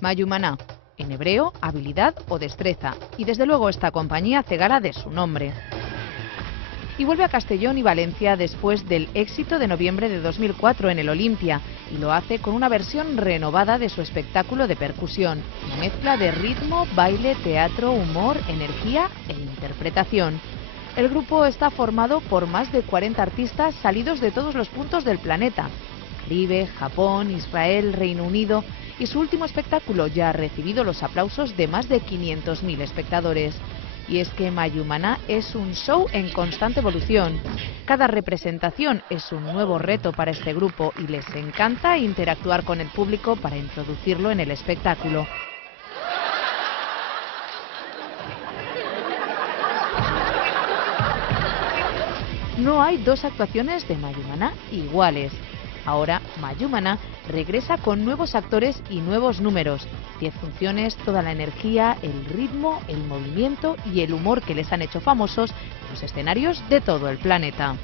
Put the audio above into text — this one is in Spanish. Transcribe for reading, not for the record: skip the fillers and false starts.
Mayumaná, en hebreo, habilidad o destreza, y desde luego esta compañía hace gala de su nombre. Y vuelve a Castellón y Valencia después del éxito de noviembre de 2004 en el Olimpia, y lo hace con una versión renovada de su espectáculo de percusión, una mezcla de ritmo, baile, teatro, humor, energía e interpretación. El grupo está formado por más de 40 artistas salidos de todos los puntos del planeta: Caribe, Japón, Israel, Reino Unido, y su último espectáculo ya ha recibido los aplausos de más de 500.000 espectadores. Y es que Mayumaná es un show en constante evolución. Cada representación es un nuevo reto para este grupo y les encanta interactuar con el público para introducirlo en el espectáculo. No hay dos actuaciones de Mayumaná iguales. Ahora Mayumaná regresa con nuevos actores y nuevos números. 10 funciones, toda la energía, el ritmo, el movimiento y el humor que les han hecho famosos en los escenarios de todo el planeta.